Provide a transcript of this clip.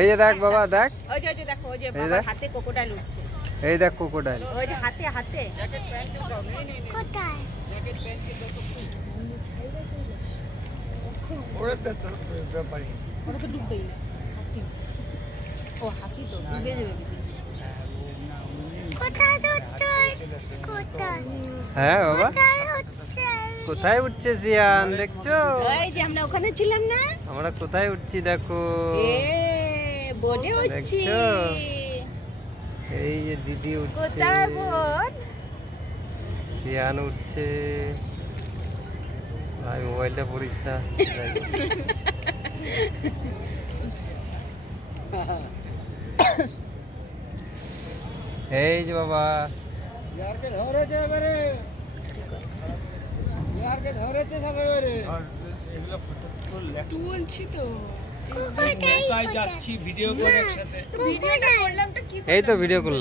এই যে দেখ বাবা দেখ, ওই যে দেখো ওই যে বাবার হাতে ক্রোকোডাইল উঠছে। এই দেখ ক্রোকোডাইল, ওই যে হাতে হাতে। জ্যাকেট প্যান্ট দাও, নেই কোথায় জ্যাকেট প্যান্ট দাও তো ওরে তো ব্যাপারই ওরা তো ডুববেই না। হাতি, ও হাতি তো ডুবে যাবে বেশি। কোথায় উঠছে কোথায়? হ্যাঁ বাবা কোথায় উঠছে সিয়ান দেখছো? ওই যে আমরা ওখানে ছিলাম না, আমরা কোথায় উঠছি দেখো, এ বোর্ডে উঠছি। দেখছো? এই যে দিদি উঠছে, কোথায় বোর্ড? সিয়ান উঠছে। ভাই মোবাইলটা পড়িস না। এই যে বাবা ইয়ারকে ধরেছে এবারে, ইয়ারকে ধরেছে সব এবারে। আর এগুলো ফটো তুলছি তো, কোথায় যাচ্ছি ভিডিও করে একসাথে। ভিডিওটা করলাম তো কি এই তো ভিডিও করলাম।